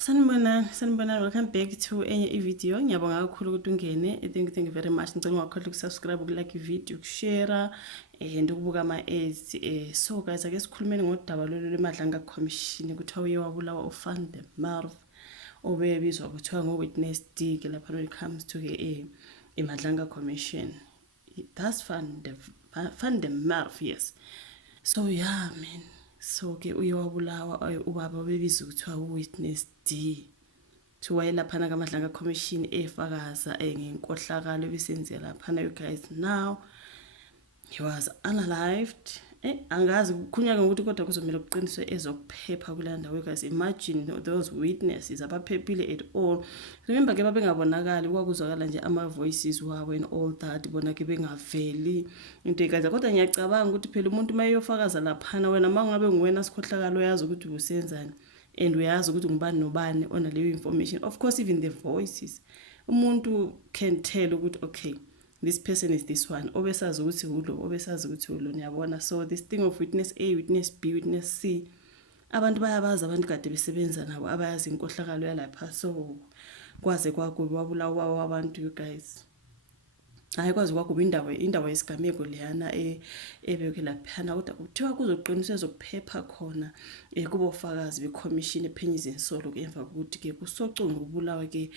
Sanibonani, welcome back to enye i-video. Ngiyabonga kakhulu ukuthi ungene. Thank you very much. Ngicela ungakhohlwa ukusubscribe, ukulike i-video, ukushare ukubuka ama-ads. So guys, ake sikhulumeni ngodaba lwemadlanga commission ukuthi uye wabulawa uFan der Merwe obebizwa kuthiwa ngo-witness D ke lapha when it comes to imadlanga commission. That's Van der Merwe, yes. So yeah man, so ke uye wabulawa ubaba bebizwa kuthiwa u-witness D wayelaphana kamadlanga commission efakaza ngenkohlakalo ebisenzeka laphana. You guys, now he was unalived. Angazi kukhulunywa ngokuthi kodwa kuzomela kuqiniswe ezokuphepha kule ndawo. You guys, imagine those witnesses abaphephile at all. Remember ke babengabonakali, kwakuzwakala nje ama voices wabo and all that, bona ke bengaveli into ekaza. Kodwa ngiyacabanga ukuthi phela umuntu mayeyofakaza laphana, wena mangabe nguwena sikhohlakalo uyazi ukuthi usenzani and uyazi ukuthi ngubani nobani onaleyo information. Of course even the voices, umuntu can tell ukuthi okay, this person is this one, obesazi ukuthi ulo, obesazi ukuthi ulo, niyabona. So this thing of witness A, witness B, witness C, abantu bayabazi, abantu kade besebenza nabo abayazi inkohlakalo yalapha. So kwaze kwakubi wabulawa abantu. You guys, hayi kwaze kwakubi indawo yesigameko leyana ebeke laphana, kodwa kuthiwa kuzoqiniswa ezokuphepha khona kubofakazi becommission ephenyiza insolo emva kokuthi ke kusocunga ubulawa ke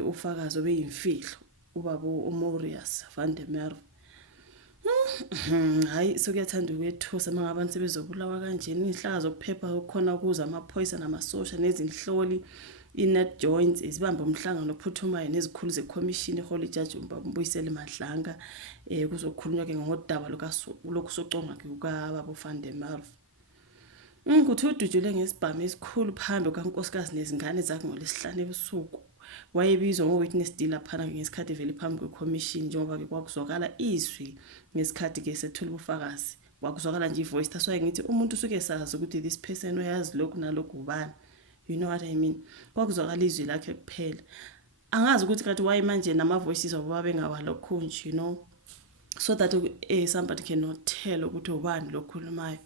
ufakazi obeyimfihlo ubaba uMaurice Van der Merwe. Hayi, so kuyathanda ukwethusa mangabantu sebezobulawa kanjeni. Inhlaka zokuphepha khona kuza amaphoyisa namasosha nezinhloli i-net joints izibamba umhlangano ophuthumayo nezikhulu ze-commission eHoly Judge Mbuyiseni Madlanga kuzokhulunywa ke ngodaba lokusocongwa ke ukababa Van der Merwe. Kuthi udujule ngesibhamu esikhulu phambi kwankosikazi nezingane zakhe ngoLesihlanu ebusuku. Wayebizwa ngo-witness D laphana ngesikhathi vele phambi kwe-commission, njengoba ke kwakuzwakala izwi ngesikhathi ke sethula ubufakazi. Kwakuzwakala nje ivoice, that's why ngithi umuntu usuke esazi ukuthi this person uyazi lokhu nalokhu ubani. You know what I mean? Kwakuzwakala izwi lakhe kuphela. Angazi ukuthi kathi why manje nama-voices wabo babengawalokhu nje, you know, so that somebody cannot tell ukuthi ubani lokhulumayo.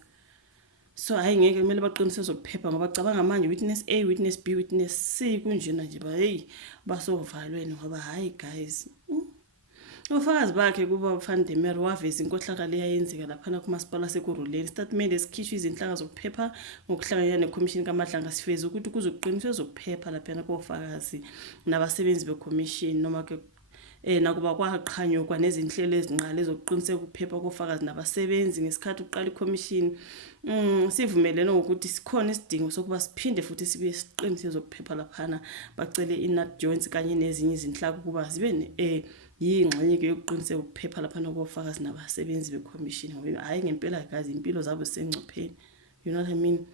So hayi ngeke kumele baqinise zokuphepha ngoba cabanga manje witness A, witness B, witness C kunjena nje basovalweni ngoba hayi guys. Ufakazi bakhe kuba Van der Merwe waveza inkohlakalo eyayenzeka laphana kumasipala sekuruleni. Statement esikhishwe izinhlaka zokuphepha ngokuhlanganyela neCommission kaMadlanga sifeza ukuthi kuzoqiniswa ezokuphepha laphana kofakazi nabasebenzi becommission noma ke nakuba kwaqhanyukwa nezinhlelo ezinqala ezokuqiniseka ukuphepha kofakazi nabasebenzi ngesikhathi uqala iCommission. Sivumelene ukuthi sikhona isidingo sokuba siphinde futhi sibe siqiniseke zokuphepha laphana bacele i-net joints kanye nezinye izinhlaka kuba zibe yingxenye ke yokuqiniseka ukuphepha laphana kofakazi nabasebenzi becommission. Hayi ngempela guys, impilo zabo sengcupheni. You know what I mean?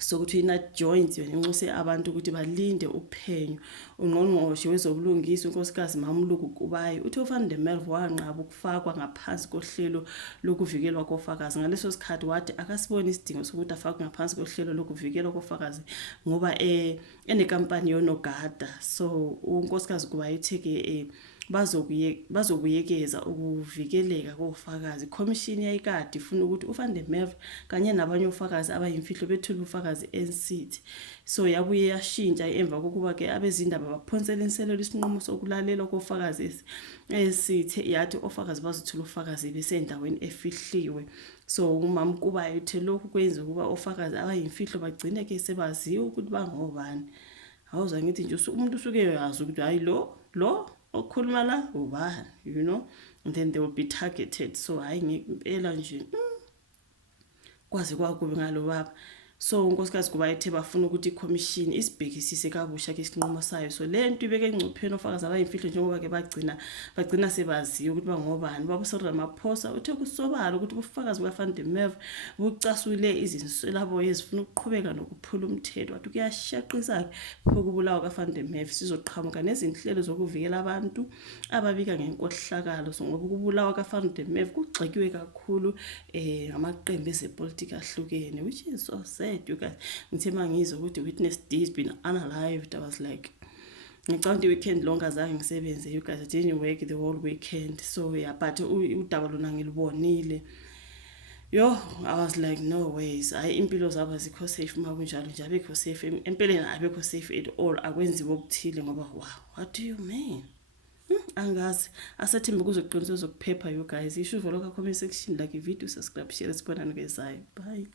So kuthi i-net joints yona inxuse abantu ukuthi balinde uphenyo. Ungqongqoshe wezobulungiswa unkosikazi Mamluku Kubayi uthi uVan der Merwe wanqaba ukufakwa ngaphansi kohlelo lokuvikelwa kofakazi. Ngaleso sikhathi wathi akasiboni isidingo sokuthi afakwe ngaphansi kohlelo lokuvikelwa kofakazi ngoba enekampani yonogada. So unkosikazi Kubayi utheke bazokuyekeza ukuvikeleka kofakazi. Commission yayikade ifuna ukuthi uVan der Merwe kanye nabanye ofakazi abayimfihlo bethule ufakazi ensithi. So yabuye yashintsha emva kokuba ke abezindaba baphonsela inselelo isinqumo sokulalelwa kofakazi esithe yathi ofakazi bazothula ufakazi besendaweni efihliwe. So umama Kubayi uthe lokhu kwenza ukuba ofakazi abayimfihlo bagcine ke sebaziwa ukuthi bangobani. Awuzwa ngithi nje umuntu usuke yazi ukuthi hayi lo okhuluma la ubani, you know, and then they will be targeted. So hayi ngempela nje kwaze kwakubi ngalo baba. So unkosikazi Kubayi ethe bafuna ukuthi iCommission isibhekisise kabusha ke isinqumo sayo. So le nto ibeke engcupheni ofakazi abayimfihlo njengoba ke bagcina sebaziwa ukuthi bangobani. Baba Cyril Ramaphosa uthe kusobala ukuthi ubufakazi bukaVan der Merwe bucasule izinselabo ezifuna ukuqhubeka nokuphula umthetho. Wathi kuyashaqisa ukubulawa kaVan der Merwe sizoqhamuka nezinhlelo zokuvikela abantu ababika ngenkohlakalo. So ngoba ukubulawa kaVan der Merwe kugxikiwe kakhulu ngamaqembu ezepolitiki ahlukene, which is so sad. You guys, ngithe mangizwa ukuthi witness D has been unalived, I was like, ngicabanga i-weekend lonke azange ngisebenze. You guys, I didn't work the whole weekend. So yeah, but udaba lona ngilibonile Yo, I was like, no ways. Hayi impilo zabo azikho safe uma kunjalo nje, abekho safe empeleni, abekho safe at all. Akwenziwe okuthile ngoba wow, what do you mean? Angazi asathembe kuzoqiniswa zokuphepha you guys. Isho uvolo ka comment section, like i video, subscribe, share, sibonane ngezayo. Bye.